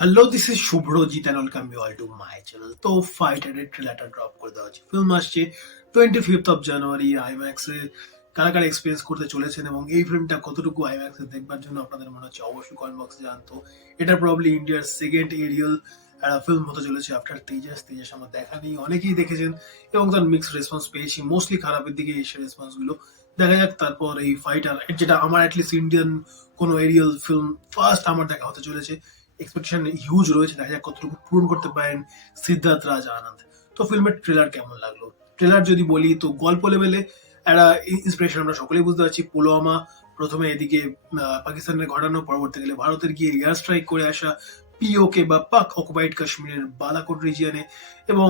Hello, this is Shubhrajit and welcome you all to my channel. তো ফাইটারের ট্রেলারটা drop করে দেওয়া হচ্ছে। ফিল্ম আসছে 25 জানুয়ারি আইম্যাক্সে। কারা কারা এক্সপিরিয়েন্স করতে চলেছেন এবং এই ফিল্মটা কতটুকু আইম্যাক্সে দেখবার জন্য আপনাদের মনে হচ্ছে অবশ্যই কমেন্ট বক্সে জানতো। এটা প্রবলি ইন্ডিয়ার সেকেন্ড এরিয়াল ফিল্ম হতে চলেছে আফটার তেজাস। তেজাস আমার দেখা নেই, অনেকেই দেখেছেন এবং তার মিক্সড রেসপন্স পেয়েছি, মোস্টলি খারাপের দিকে এসে রেসপন্সগুলো। দেখা যাক তারপর এই ফাইটার, যেটা আমার অ্যাটলিস্ট ইন্ডিয়ান কোনো এরিয়াল ফিল্ম ফার্স্ট আমার দেখা হতে চলেছে। এক্সপেকটেশন হিউজ রয়েছে, দেখা যাক কতটুকু পূরণ করতে পারেন সিদ্ধার্থ রাজ আনন্দ। তো ফিল্মের ট্রেলার কেমন লাগলো? ট্রেলার যদি বলি তো গল্প লেভেলে একটা ইন্সপিরেশন আমরা সকলেই বুঝতে পারছি। পুলওয়ামা প্রথমে এদিকে পাকিস্তানের ঘটানো, পরবর্তীকালে ভারতের গিয়ে এয়ার স্ট্রাইক করে আসা পিওকে বা পাক অকুপাইড কাশ্মীরের বালাকোট রিজিয়নে, এবং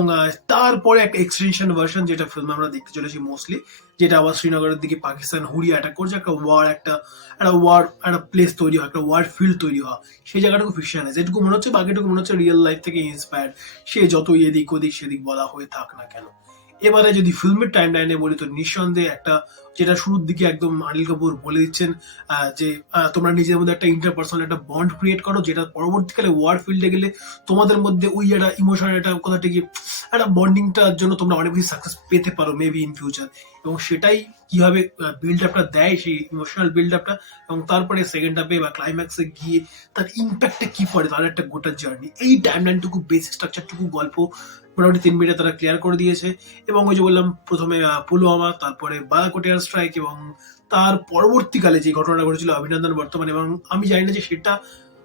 তারপরে একটা এক্সটেনশন ভার্সন যেটা ফিল্মে আমরা দেখতে চলেছি মোস্টলি, যেটা আবার শ্রীনগরের দিকে পাকিস্তান হুড়িয়ে অ্যাটাক করছে, একটা ওয়ার, একটা একটা ওয়ার, একটা প্লেস তৈরি হয়, একটা ওয়ার ফিল্ড তৈরি হয়। সেই জায়গাটুকু ফিকশনালাইজ যেটুকু মনে হচ্ছে, বাকিটুকু মনে হচ্ছে রিয়েল লাইফ থেকে ইন্সপায়ার্ড। সে যতই এদিক ওদিক সেদিক বলা হয়ে থাক না কেন। এবারে যদি ফিল্মের টাইম লাইনে বলি তো নিঃসন্দেহে একটা, যেটা শুরুর দিকে একদম অনিল কাপুর বলে দিচ্ছেন যে তোমরা নিজের মধ্যে একটা ইন্টারপার্সোনাল একটা বন্ড ক্রিয়েট করো, যেটা পরবর্তীকালে ওয়ার ফিল্ডে গেলে তোমাদের মধ্যে ওই একটা ইমোশনাল একটা কোথাটা গিয়ে একটা বন্ডিংটার জন্য তোমরা অনেক বেশি সাকসেস পেতে পারো মেবি ইন ফিউচার। এবং সেটাই কিভাবে বিল্ড আপটা দেয়, সেই ইমোশনাল বিল্ড আপটা, এবং তারপরে সেকেন্ড হাফে বা ক্লাইম্যাক্সে গিয়ে তার ইম্প্যাক্টটা কি পড়ে, তার একটা গোটা জার্নি, এই টাইমলাইনটুকু, বেসিক স্ট্রাকচারটুকু গল্প মোটামুটি 3 মিনিটে তারা ক্লিয়ার করে দিয়েছে। এবং ওই যে বললাম প্রথমে পুলওয়ামা, তারপরে বালাকোট এয়ার স্ট্রাইক, এবং তার পরবর্তীকালে যে ঘটনাটা ঘটেছিল অভিনন্দন বর্তমানে, এবং আমি জানি না যে সেটা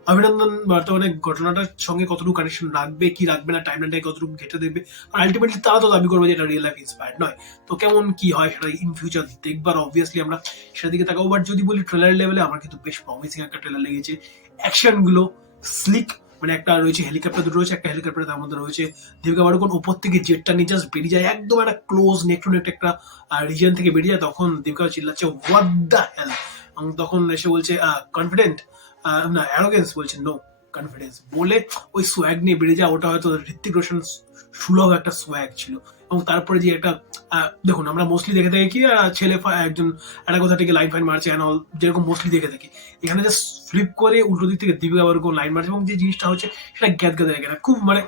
অভিনন্দন বর্তমানে ঘটনাটার সঙ্গে কতটুকু কানেকশন রাখবে কি রাখবে না, টাইমলাইনটাকে কতটুকু ঘেটে দেবে। আর আলটিমেটলি তারা তো দাবি করবে যে এটা রিয়েল লাইফ ইন্সপায়ার্ড নয়। তো কেমন কি হয় সেটা ইন ফিউচার দেখবার অবভিয়াসলি আমরা সেটার দিকে তাকাবো। বাট যদি বলি ট্রেলার লেভেলে আমার কিন্তু বেশ প্রমিসিং একটা ট্রেলার লেগেছে। অ্যাকশন গুলো স্লিক, মানে একটা রয়েছে হেলিকপ্টার, দুটো রয়েছে, একটা হেলিকপ্টার তার মধ্যে রয়েছে দীপিকা পাড়ুকোন, উপর থেকে জেটটা নিয়ে জাস্ট বেরিয়ে যায়, একদম একটা ক্লোজ নেক টু নেক একটা রিজিয়ন থেকে বেরিয়ে যায়। তখন দীপিকা চিল্লাচ্ছে হোয়াট দ্য হেল, এবং তখন এসে বলছে কনফিডেন্ট, না অ্যারোগেন্স, বলছে নো কনফিডেন্স, বলে ওই সোয়াগ নিয়ে বেরিয়ে যায়। ওটা হয়তো ঋত্বিক রোশন সুলভ একটা সোয়াগ ছিল। এবং তারপরে যে একটা দেখুন, আমরা মোস্টলি দেখে থাকি কি ছেলে একজন একটা কোথা থেকে লাইন ফাইন মারছে অ্যান্ড অল, যেরকম মোস্টলি দেখে থাকি। এখানে জাস্ট ফ্লিপ করে উল্টো দিক থেকে দীপিকা পাড়ুকোন লাইন মারছে, এবং যে জিনিসটা হচ্ছে সেটা গ্যাদ গ্যাদে লাগে না, খুব মানে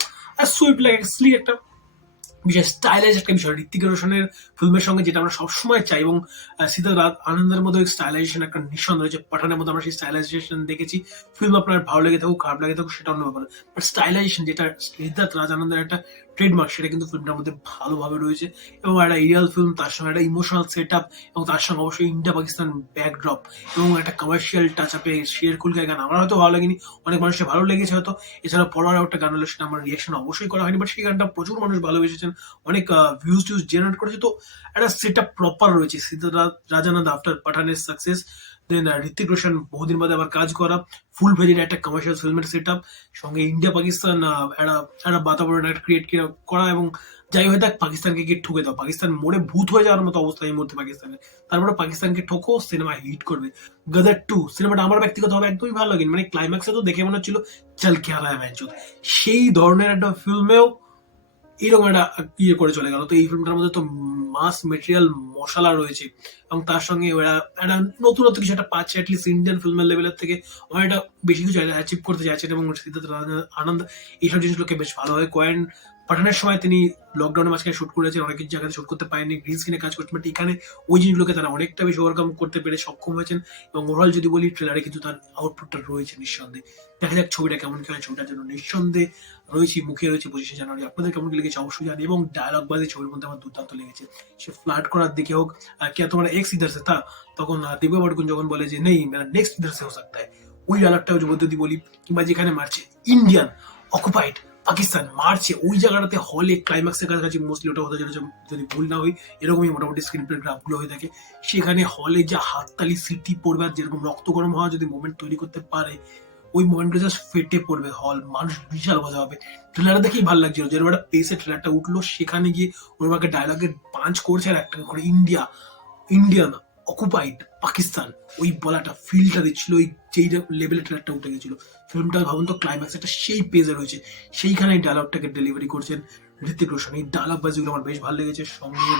সুইপ লাগে, স্লিক একটা বিশেষ স্টাইলাইজ একটা বিষয় ঋত্বিক রোশনের ফিল্মের সঙ্গে, যেটা আমরা সবসময় চাই। এবং সিদ্ধার্থ আনন্দের মধ্যে স্টাইলাইজেশন একটা নিঃসন্দেহ রয়েছে। পাঠানের মধ্যে আমরা সেই স্টাইলাইজেশন দেখেছি। ফিল্ম আপনার ভালো লেগে থাকুক খারাপ লেগে থাকুক সেটা অন্য ব্যাপার, বাট স্টাইলাইজেশন যেটা সিদ্ধার্থ রাজ আনন্দের একটা ট্রেডমার্ক, সেটা কিন্তু ফিল্মটার মধ্যে ভালোভাবে রয়েছে। এবং একটা রিয়াল ফিল্ম, তার সঙ্গে একটা ইমোশনাল সেট আপ, এবং তার সঙ্গে অবশ্যই ইন্ডিয়া পাকিস্তান ব্যাকড্রপ, এবং একটা কমার্শিয়াল টাচ আপে শের কুলকায় গান আমার হয়তো ভালো লাগেনি, অনেক মানুষের ভালো লেগেছে হয়তো। এছাড়া পরের একটা গান হলো, সেটা আমার রিয়াকশন অবশ্যই করা হয়নি, বাট সেই গানটা প্রচুর মানুষ ভালোবেসেছেন, অনেক ভিউজ টিউজ জেনারেট করেছে। তো একটা সেট আপ প্রপার রয়েছে সিদ্ধার্থ রাজানন্দ আফটার পাঠানের সাকসেস। দেন ঋত্বিক রোশন বহুদিন বাদে আবার কাজ করা, ফুল ভেজের একটা কমার্শিয়াল ফিল্মের সেট আপ, সঙ্গে ইন্ডিয়া পাকিস্তান একটা একটা বাতাবরণ একটা ক্রিয়েট করা। এবং যাই হয়ে থাক, পাকিস্তানকে গিয়ে ঠুকে দাও, পাকিস্তান মোড়ে ভূত হয়ে যাওয়ার মতো অবস্থা এই মুহূর্তে পাকিস্তানের। তারপরে পাকিস্তানকে ঠোকো, সিনেমা হিট করবে। গদার 2 সিনেমাটা আমার ব্যক্তিগতভাবে একদমই ভালো লাগেনি, মানে ক্লাইম্যাক্সে তো দেখে মনে হচ্ছিল চল কে হালা হ্যায়, সেই ধরনের একটা ফিল্মেও এরকম একটা ইয়ে করে চলে গেল। তো এই ফিল্মটার মধ্যে তো মাস মেটেরিয়াল মশলা রয়েছে, এবং তার সঙ্গে ওরা একটা নতুনত্ব কিছু একটা পাচ্ছে, অ্যাটলিস্ট ইন্ডিয়ান ফিল্মের লেভেলের থেকে অনেকটা বেশি কিছু অ্যাচিভ করতে চাইছেন। এবং সিদ্ধার্থ আনন্দ এইসব জিনিসগুলোকে বেশ ভালোভাবে করেন। পাঠানের সময় তিনি লকডাউনের মাঝখানে শুট করেছেন, অনেক কিছু জায়গাতে শুট করতে পারেননি, গ্রিন স্ক্রিনে কাজ করছেন, বাট এখানে ওই জিনিসগুলোকে তারা অনেকটা বেশি ওভারকাম করতে পেরে সক্ষম হয়েছেন। এবং ওভারঅল যদি বলি ট্রেলারে কিন্তু তার আউটপুটটা রয়েছে নিঃসন্দেহে। দেখা যাক ছবিটা কেমন কি হয়। ছবিটার জন্য নিঃসন্দেহে রয়েছি, মুখে রয়েছে 25শে জানুয়ারি। আপনাদের কেমন কি লেগেছে অবশ্যই জানি। এবং ডায়লগ বাজে ছবির মধ্যে আমার দুর্দান্ত লেগেছে। সে ফ্লার্ট করার দিকে হোক, কে তোমার এক্স ইধার সে থা, তখন দীপিকা পাড়ুকোন যখন বলে যে নেই মেরা নেক্সট ইধার সে হো সাকতা হ্যায়, ওই ডায়লগটা যদি বলি, কিংবা যেখানে মারছে ইন্ডিয়ান অকুপাইড পাকিস্তান মারছে ওই জায়গাটাতে, হলে ক্লাইম্যাক্সের কাছাকাছি মোস্টলি ওটা হতে চলেছে যদি ভুল না হই, এরকমই মোটামুটি স্ক্রিন প্লে গ্রাফগুলো হয়ে থাকে। সেখানে হলে যা হাততালি সিটি পড়বে, আর যেরকম রক্ত গরম হওয়া যদি মোমেন্ট তৈরি করতে পারে, ওই মোমেন্টে জাস্ট ফেটে পড়বে হল, মানুষ বিশাল মজা হবে। ট্রেলারটা দেখেই ভালো লাগছিল, যেরকম একটা পেসে ট্রেলারটা উঠলো, সেখানে গিয়ে ওর একটা ডায়লগের পাঞ্চ করছে, আর একটা করে ইন্ডিয়ান অকুপাইড পাকিস্তান, ওই বলাটা ফিলটা দিচ্ছিল, ওই যেই লেভেলে ট্রেলারটা উঠে গেছিল। ফিল্মটা ভাবুন তো, ক্লাইম্যাক্স একটা সেই পেজে রয়েছে, সেইখানে ডায়লগটাকে ডেলিভারি করছেন ঋত্বিক রোশন। এই ডায়লগ বাজিগুলো আমার বেশ ভালো লেগেছে। সঙ্গে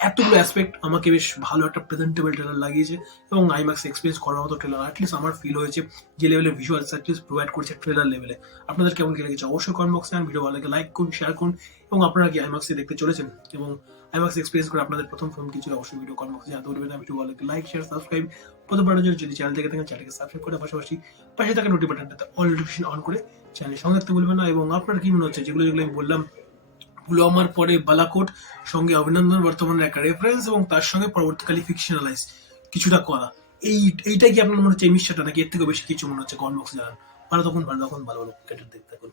এতগুলো অ্যাসপেক্ট আমাকে বেশ ভালো একটা প্রেজেন্টেবল ট্রেলার লাগিয়েছে এবং আইম্যাক্স এক্সপিরিয়েন্স করার মতো ট্রেলার অ্যাটলিস্ট আমার ফিল হয়েছে যে লেভেলের ভিজুয়ালস অ্যাটলিস্ট প্রোভাইড করছে ট্রেলার লেভেলে। আপনাদের কেমন কি লেগেছে অবশ্যই কমেন্ট বক্সে ভিডিও ভালো লাগে লাইক করুন, শেয়ার করুন এবং আপনারা কি আইম্যাক্সে দেখতে চলেছেন এবং আইম্যাক্স এক্সপিরিয়েন্স করে আপনাদের প্রথম ফিল্ম কি ছিল অবশ্যই ভিডিও কমেন্ট বক্সে জানাতে বলবেন। ভিডিও ভালো লাগে লাইক শেয়ার সাবস্ক্রাইব প্রথমবারের জন্য যদি চ্যানেল থেকে থাকেন চ্যানেলকে সাবস্ক্রাইব করে পাশাপাশি পাশে থাকা নোটি বাটনটাতে অল নোটিফিকেশন অন করে চ্যানেলের সঙ্গে থাকতে বলবেন না। এবং আপনার কি মনে হচ্ছে যেগুলো যেগুলো আমি বললাম পুলওয়ামার পরে বালাকোট সঙ্গে অভিনন্দন বর্তমানের একটা রেফারেন্স এবং তার সঙ্গে পরবর্তীকালে ফিকশনালাইজ কিছুটা করা, এইটাই কি আপনার মনে হচ্ছে এই মিশটা নাকি এর থেকে বেশি কিছু মনে হচ্ছে কমেন্ট বক্সে জানান। ভালো তখন ভালো ক্রিকেট দেখতে থাকুন।